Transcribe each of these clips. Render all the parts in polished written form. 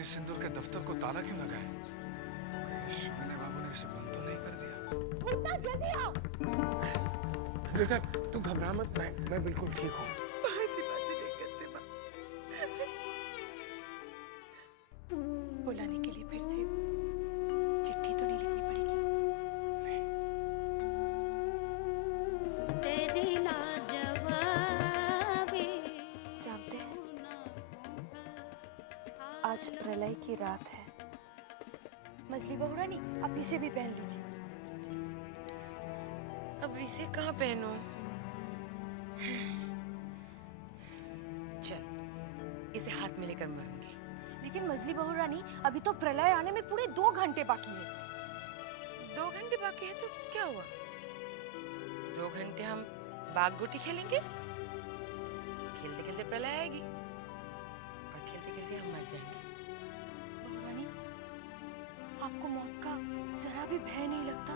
अग्नि सिंदूर के दफ्तर को ताला क्यों लगा है? कहीं शुभिने बाबू ने इसे बंद तो नहीं कर दिया? भूता जल्दी आओ। बेटा तू घबरा मत, मैं बिल्कुल ठीक हूँ। ऐसी बातें नहीं करते माँ। बुलाने के लिए फिर से चिट्ठी तो नहीं लिखनी पड़ेगी? तेरी लाजवाबी। जानते हैं आज प्रलय की रात है। मछली बहू रानी आप इसे भी पहन लीजिए। अब इसे कहाँ पहनूं? चल इसे हाथ में लेकर मरूंगी। लेकिन मछली बहू रानी अभी तो प्रलय आने में पूरे 2 घंटे बाकी है। 2 घंटे बाकी है तो क्या हुआ? 2 घंटे हम बाग गोटी खेलेंगे, खेलते खेलते प्रलय आएगी और खेलते खेलते हम मर जाएंगे। बहू रानी आपको मौत का जरा भी भय नहीं लगता?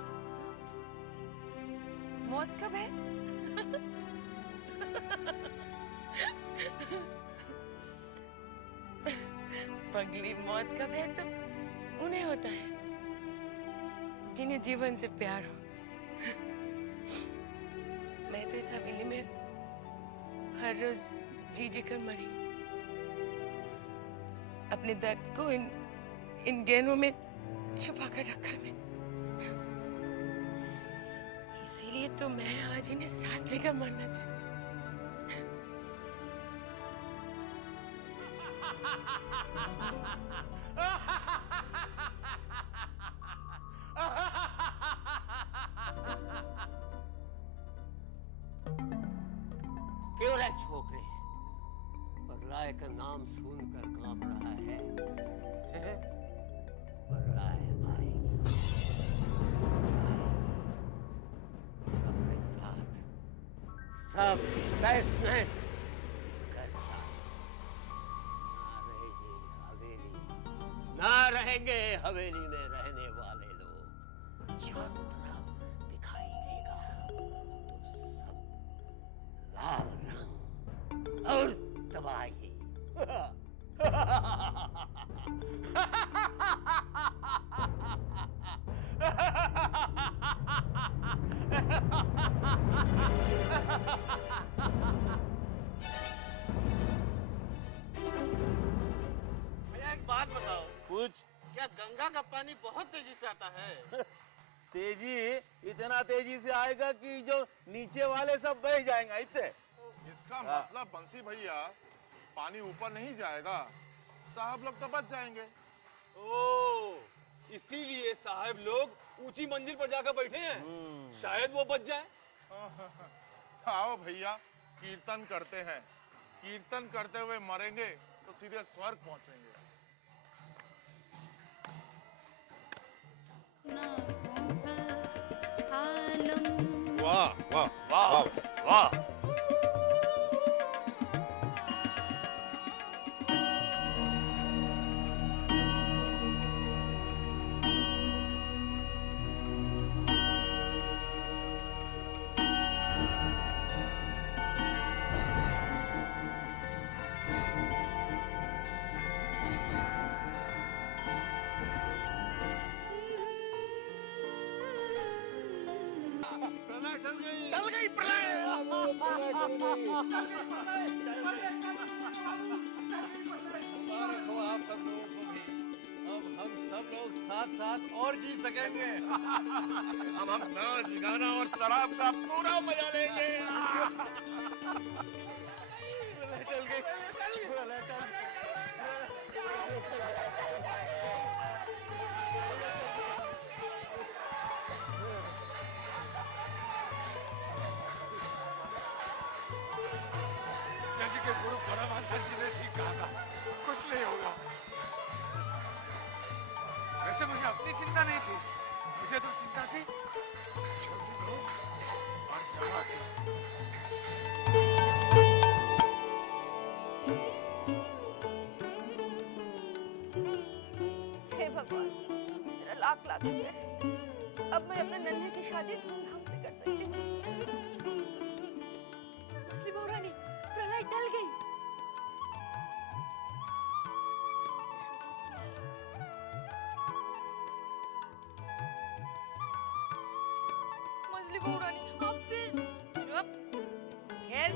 मौत का भय? पगली, मौत का भय तो उन्हें होता है जिन्हें जीवन से प्यार हो। मैं तो इस हवेली में हर रोज जी जी कर मरी हूं। अपने दर्द को इन गहनों में छुपा कर रखा मैं। इसीलिए तो मैं आज इन्हें साथ लेकर मरना चाहती। क्यों रे छोकरे, प्रलय का नाम सुनकर कांप रहा है? प्रलय आएगी, अपने साथ सब तहस नहस करता। ना रहेंगे हवेली में रहने वाले लोग। चारों तरफ दिखाई देगा तो सब लाल रंग और तबाही। भैया एक बात बताओ, कुछ क्या गंगा का पानी बहुत तेजी से आता है? तेजी इतना तेजी से आएगा कि जो नीचे वाले सब बह जाएंगे इससे। इसका मतलब बंसी भैया पानी ऊपर नहीं जाएगा, साहब लोग तो बच जाएंगे। ओ, इसीलिए साहब लोग ऊंची मंजिल पर जाकर बैठे हैं, शायद वो बच जाए। आओ भैया कीर्तन करते हैं, कीर्तन करते हुए मरेंगे तो सीधे स्वर्ग पहुंचेंगे। वाह वाह वाह वाह। मुबारक हो आप सब लोगों को भी। अब हम सब लोग साथ साथ और जी सकेंगे। अब हम नाच गाना और शराब का पूरा मजा लेंगे। जी के गुरु परमानंद जी ने ठीक कहा था, कुछ नहीं होगा। वैसे मुझे अपनी चिंता नहीं थी, मुझे तो चिंता थी छोटी बहू और जवा की। हे भगवान, तेरा लाख लाख शुक्र है। अब मैं अपने नन्हे की शादी धूमधाम से कर सकती हूँ। मछली बहू रानी, प्रलय टल गई। बहू रानी, आप फिर चुप। खेल।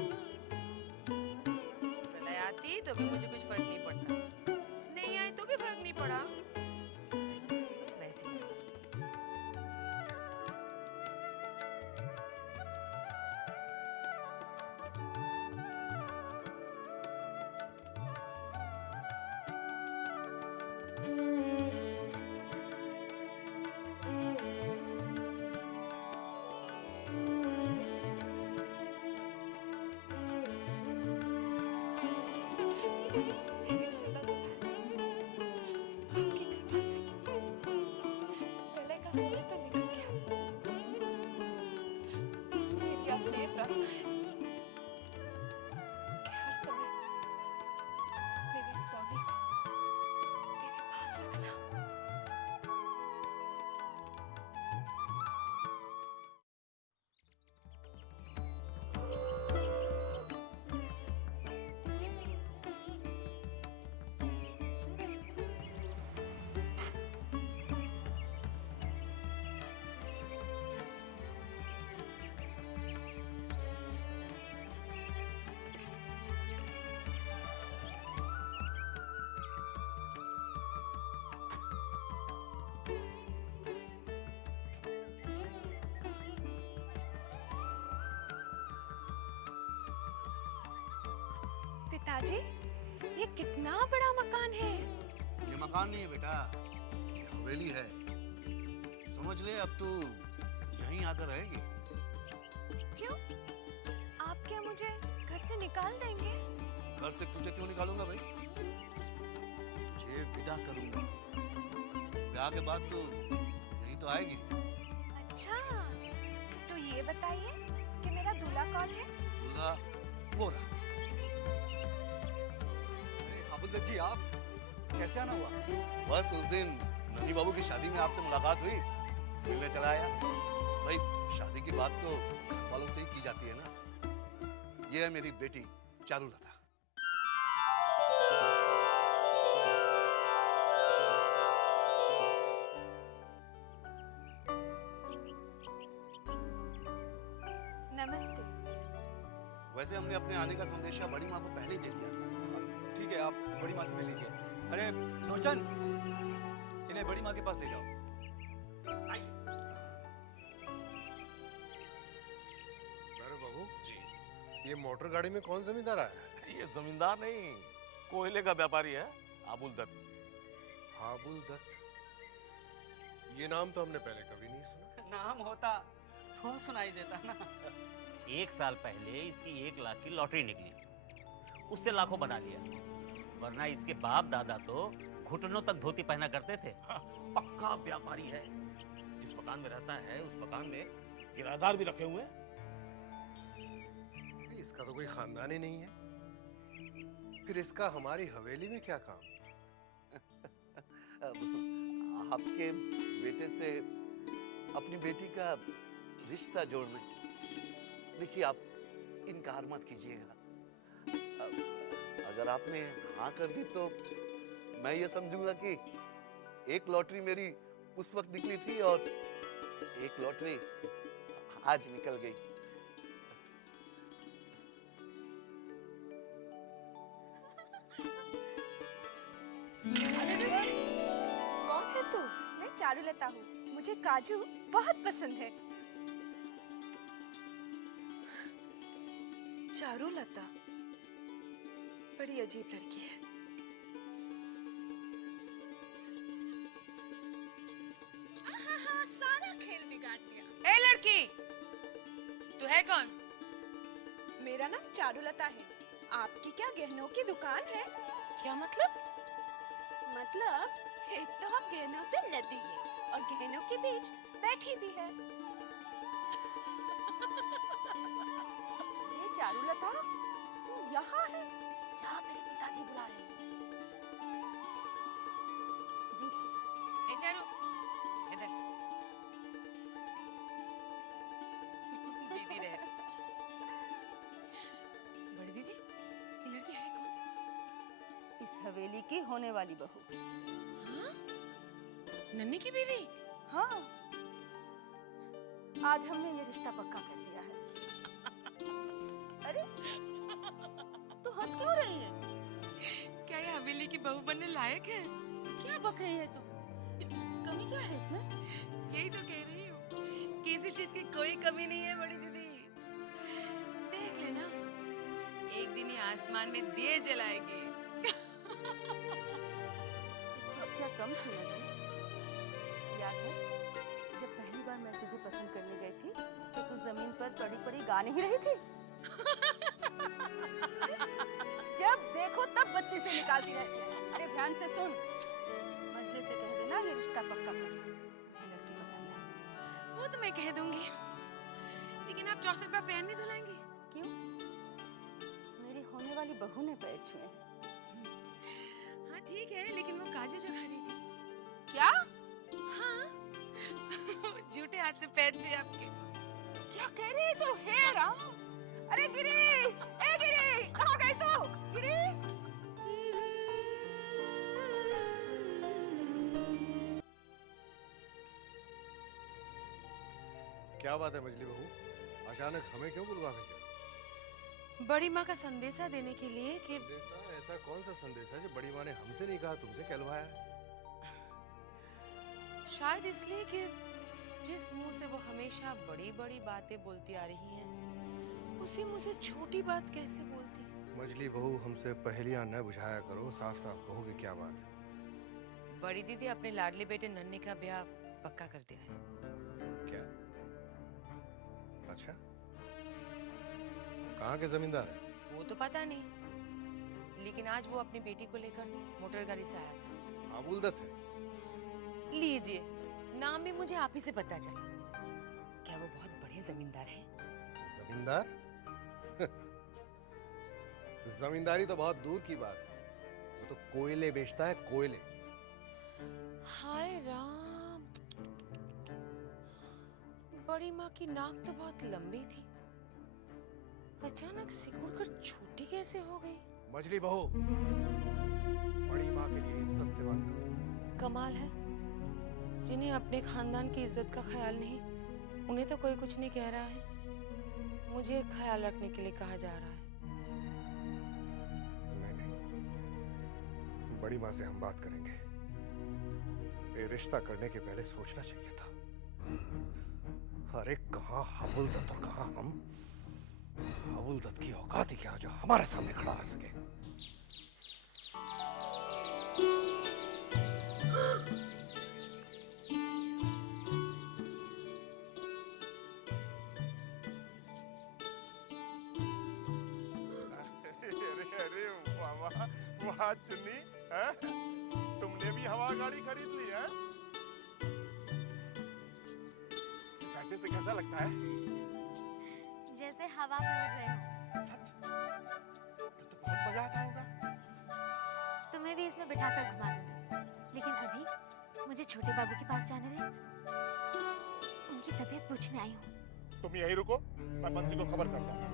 प्रलय आती तो भी मुझे कुछ फर्क नहीं पड़ता, नहीं आई तो भी फर्क नहीं पड़ा। वैसे ही। रिश्तेदार आपकी कृपा से प्रलय का समय तो निकल गया। मेरी आपसे ये प्रार्थना है कि हर समय मेरे स्वामी को मेरे पास रखना। पिताजी, ये कितना बड़ा मकान है। ये मकान नहीं है बेटा, ये हवेली है। समझ ले, अब तू यहीं आकर रहेगी। क्यों? आप क्या मुझे घर से निकाल देंगे? घर से तुझे क्यों निकालूंगा भाई? तुझे विदा करूंगा। ब्याह के बाद तू यहीं तो आएगी। अच्छा, तो ये बताइए कि मेरा दूल्हा कौन है? दूल्हा वो रहा। अबुल जी, आप कैसे आना हुआ? बस उस दिन ननी बाबू की शादी में आपसे मुलाकात हुई, मिलने चला आया। भाई, शादी की बात तो घर वालों से ही की जाती है ना। ये है मेरी बेटी चारुलता। नमस्ते। वैसे हमने अपने आने का संदेशा बड़ी माँ को पहले ही दे दिया था। ठीक है, आप बड़ी माँ से मिल लीजिए। अरे लोचन, इन्हें बड़ी माँ के पास ले जाओ। अरे बाबू जी, ये मोटर गाड़ी में कौन जमींदार आया है? ये जमींदार नहीं, कोयले का व्यापारी है, आबुल दत्त। आबुल दत्त, ये नाम तो हमने पहले कभी नहीं सुना। नाम होता तो सुनाई देता ना। 1 साल पहले इसकी 1 लाख की लॉटरी निकली, उससे लाखों बना लिया। वरना इसके बाप दादा तो घुटनों तक धोती पहना करते थे। पक्का व्यापारी है। जिस मकान में रहता है उस मकान में किराएदार भी रखे हुए हैं। इसका तो कोई खानदान ही नहीं है, फिर इसका हमारी हवेली में क्या काम? आपके बेटे से अपनी बेटी का रिश्ता जोड़ने। देखिए, आप इनकार मत कीजिएगा। अगर आपने हाँ कर दी तो मैं ये समझूंगा कि एक लॉटरी मेरी उस वक्त निकली थी और एक लॉटरी आज निकल गई। कौन है तू? मैं चारुलता हूँ। मुझे काजू बहुत पसंद है। चारुलता बड़ी अजीब लड़की है। सारा खेल बिगाड़ दिया। ए लड़की, तू है कौन? मेरा नाम चारुलता है। आपकी क्या गहनों की दुकान है? क्या मतलब? मतलब एक तो हम गहनों से लदी है और गहनों के बीच बैठी भी है। ये चारुलता, तू यहाँ है? जा, तेरे पिताजी बुला रहे हैं। जी। ए चारू, इधर। जीती रहे। बड़ी दीदी, ये लड़की है कौन? इस हवेली की होने वाली बहू। हाँ? नन्ही की बीवी? हाँ। आज हमने ये रिश्ता पक्का कर लिया है। अरे तू हंस क्यों रही है? क्या ये हवेली की बहू बनने लायक है? क्या बक रही है तू? कमी क्या है इसमें? यही तो कह रही हूँ, किसी चीज की कोई कमी नहीं है बड़ी दीदी। देख लेना, एक दिन ये आसमान में दिए जलाएगी। अब क्या कम थी मुझे? याद है जब पहली बार मैं तुझे पसंद करने गई थी तो तू जमीन पर पड़ी पड़ी गा नहीं रही थी? जब देखो तब बत्ती से निकालती रहती है। अरे ध्यान से सुन, मजले से कह देना ये रिश्ता पक्का कर, मुझे लड़की पसंद है। वो तो मैं कह दूंगी, लेकिन आप चौसठ बार पैर नहीं धुलाएंगी? क्यों? मेरी होने वाली बहू ने पैर छुए। हाँ ठीक है, लेकिन वो काजू चखा रही थी। क्या? हाँ झूठे हाथ से पैर छुए आपके। क्या कह रही है तू? हे राम! अरे गिरी! ए गिरी! कहाँ गई तू? गिरी! क्या बात है मजली बहू, अचानक हमें क्यों बुलवा भेजा? बड़ी माँ का संदेशा देने के लिए कि ऐसा कौन सा संदेश है जो बड़ी माँ ने हमसे नहीं कहा, तुमसे कहलवाया? शायद इसलिए कि जिस मुंह से वो हमेशा बड़ी बड़ी बातें बोलती आ रही हैं, उसी मुंह से छोटी बात कैसे बोलती? मजली बहू, हमसे पहेलियां न बुझाया करो, साफ साफ कहो कि क्या बात है। बड़ी दीदी अपने लाडले बेटे नन्हे का ब्याह पक्का कर दिया है। क्या? अच्छा, कहाँ के जमींदार है? वो तो पता नहीं, लेकिन आज वो अपनी बेटी को लेकर मोटर गाड़ी से आया था। आबुल दत्त है? लीजिए, नाम भी मुझे आप ही से पता चला। क्या वो बहुत बड़े जमींदार हैं? जमींदार? जमींदारी तो बहुत दूर की बात है, वो तो कोयले बेचता है, कोयले। हाय राम, बड़ी माँ की नाक तो बहुत लंबी थी, अचानक सिकुड़कर छोटी कैसे हो गई? मजली बहू, बड़ी माँ के लिए इज्जत से बात करो। कमाल है, जिन्हें अपने खानदान की इज्जत का ख्याल नहीं, उन्हें तो कोई कुछ नहीं कह रहा है, मुझे ख्याल रखने के लिए कहा जा रहा है। नहीं, बड़ी माँ से हम बात करेंगे। ये रिश्ता करने के पहले सोचना चाहिए था। अरे कहाँ अबुल दत्त और कहाँ हम? अबुल दत्त की औकात ही क्या जो हमारे सामने खड़ा रह सके? वाह चुन्नी, तुमने भी हवा गाड़ी खरीद ली है? बैठने से कैसा लगता है? जैसे हवा में उड़ रहे हो। सच? तो बहुत मजा आता होगा। तुम्हें भी इसमें बिठाकर घुमा दूंगी, लेकिन अभी मुझे छोटे बाबू के पास जाने दे। उनकी तबीयत पूछने आई हूँ। तुम यहीं रुको, मैं बंसी को खबर करता हूँ।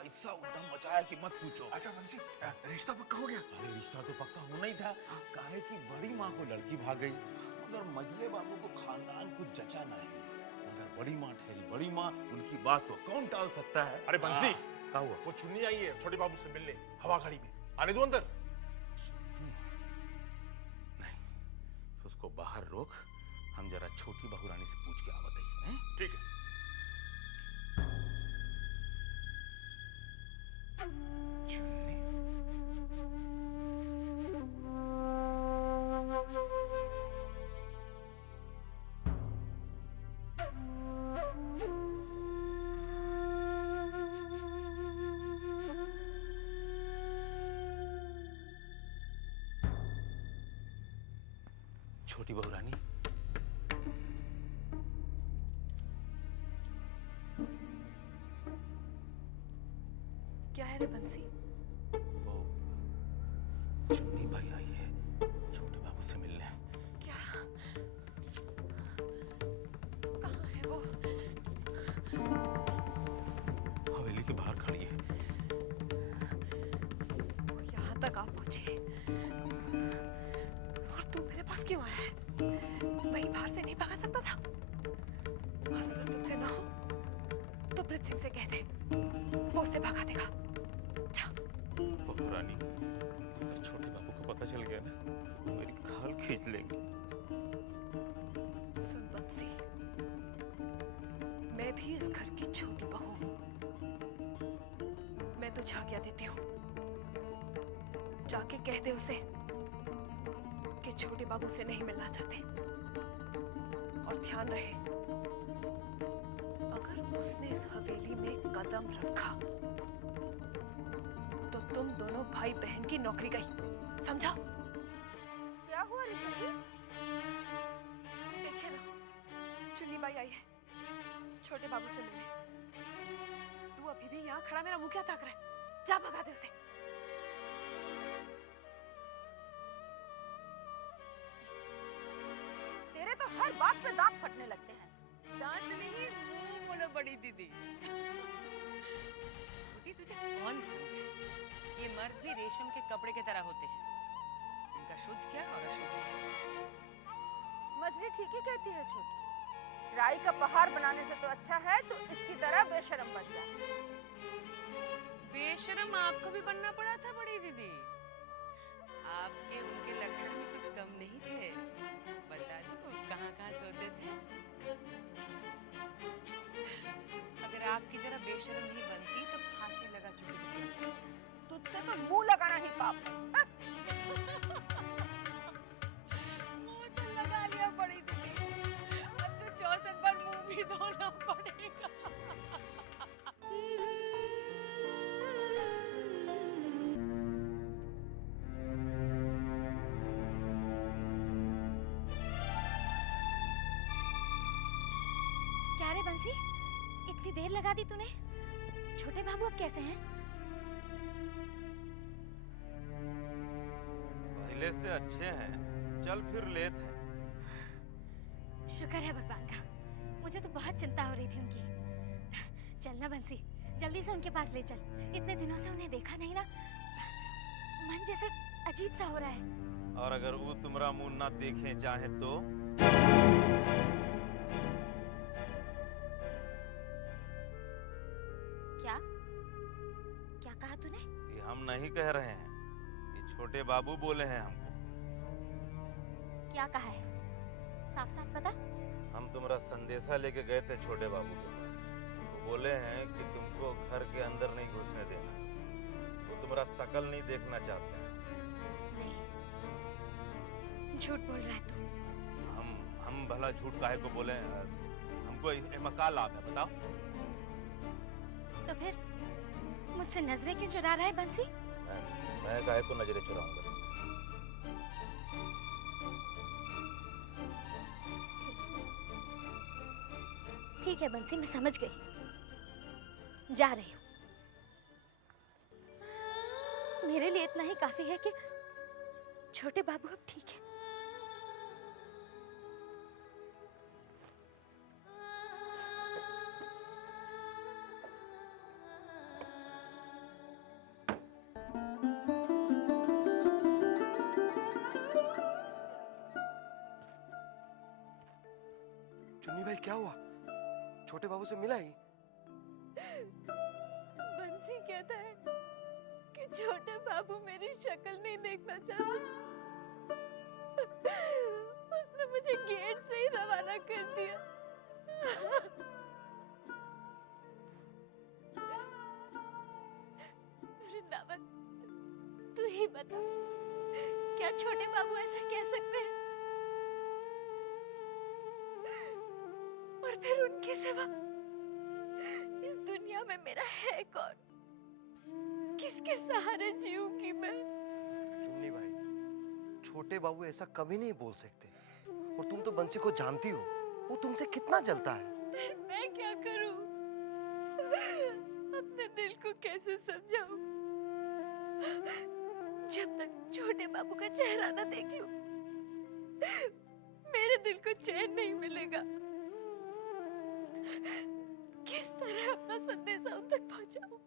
ऐसा उद्यम मचाया कि मत पूछो। अच्छा बंसी, रिश्ता पक्का हो गया? अरे रिश्ता तो पक्का होना ही था, काहे कि बड़ी माँ को लड़की भाग गई, मगर मजले बाबू को खानदान कुछ जचा नहीं। मगर बड़ी माँ ठहरी बड़ी माँ, उनकी बात को कौन टाल सकता है? अरे बंसी, क्या हुआ? वो चुन्नी आई है छोटे बाबू से मिलने हवा गाड़ी में, आने दो अंदर। नहीं, उसको बाहर रोक, हम जरा छोटी बहू रानी से पूछ के आवत है। ठीक है। चुन्नी? छोटी बहू रानी, क्या है रे बंसी? वो चुन्नी भाई आई है छोटे बाबू से मिलने। क्या? कहाँ है? मुझे। और तू मेरे पास क्यों आया है? वही बाहर से नहीं भगा सकता था? और अगर तुझसे ना हो तो ब्रिज सिंह से कह दे, वो उसे भगा देगा। जा। बहू रानी, अगर छोटे बाबू को पता चल गया ना तो मेरी खाल खींच लेंगे। सुन बंसी, मैं भी इस घर की छोटी बहू हूँ। मैं तुझे आज्ञा देती हूँ, जाके कह दे उसे कि छोटे बाबू से नहीं मिलना चाहते। और ध्यान रहे, अगर उसने इस हवेली में कदम रखा तो तुम दोनों भाई बहन की नौकरी गई, समझा? क्या हुआ ऋचा जी? देखिए ना, चुन्नी बाई आई है छोटे बाबू से मिलने। तू अभी भी यहाँ खड़ा मेरा मुंह क्या ताक रहा है? जा भगा दे उसे। तेरे तो हर बात पे दांत फटने लगते हैं। दांत नहीं, मुंह बोलो बड़ी दीदी। छोटी, तुझे कौन समझे? ये मर्द भी रेशम के कपड़े की तरह होते हैं, इनका शुद्ध क्या और अशुद्ध क्या। मछली ठीक ही कहती है छोटी। राई का पहाड़ बनाने से तो अच्छा है तू इसकी तरह बेशरम बन जा। बेशरम आपको भी बनना पड़ा था बड़ी दीदी। आपके उनके लक्षण भी कुछ कम नहीं थे। बता दो कहाँ सोते थे? अगर आपकी तरह बेशरम नहीं बनती तो फांसी लगा चुकी थी। तुझसे तो मुंह लगाना ही पाप है। मुंह तो लगा लिया बड़ी दीदी, अब तो 64 बार मुंह भी धोना पड़ेगा। क्या रे बंसी, इतनी देर लगा दी तूने? छोटे बाबू अब कैसे हैं? पहले से अच्छे हैं, चल फिर लेत हैं। शुक्र है भगवान का, मुझे तो बहुत चिंता हो रही थी उनकी। चल ना बंसी, जल्दी से उनके पास ले चल। इतने दिनों से उन्हें देखा नहीं ना, मन जैसे अजीब सा हो रहा है। और अगर वो तुम्हारा मुंह ना देखे चाहे तो? क्या क्या कहा तूने? ये हम नहीं कह रहे हैं, ये छोटे बाबू बोले हैं हमको। क्या कहा है? साफ साफ बता। हम तुम्हारा संदेशा लेके गए थे छोटे बाबू के पास। वो बोले हैं कि तुमको घर के अंदर नहीं घुसने देना। वो तुम्हारा शकल नहीं देखना चाहते हैं। नहीं, झूठ बोल रहा है तू। हम भला झूठ काहे को बोले? हमको इमा का लाभ है बताओ? तो फिर मुझसे नजरें क्यों चुरा रहा है बंसी? मैं काहे को नजरें चुराऊंगा? ठीक है बंसी, मैं समझ गई, जा रही हूँ। मेरे लिए इतना ही काफी है कि छोटे बाबू अब ठीक है। चुन्नी भाई क्या हुआ? छोटे बाबू से मिला ही? बंसी कहता है कि छोटे बाबू मेरी शक्ल नहीं देखना चाहता। उसने मुझे गेट से ही रवाना कर दिया। वृंदावन, तू ही बता, क्या छोटे बाबू ऐसा कह सकते हैं? और फिर उनके सिवा इस दुनिया में मेरा है कौन? किसके सहारे जीऊंगी मैं? चुन्नी भाई, छोटे बाबू ऐसा कभी नहीं बोल सकते। और तुम तो बंसी को जानती हो, वो तुमसे कितना जलता है। फिर मैं क्या करूं? अपने दिल को कैसे समझाऊं? जब तक छोटे बाबू का चेहरा ना देख लूं, मेरे दिल को चैन नहीं मिलेगा। किस तरह अपना संदेशा उन तक पहुंचाऊं?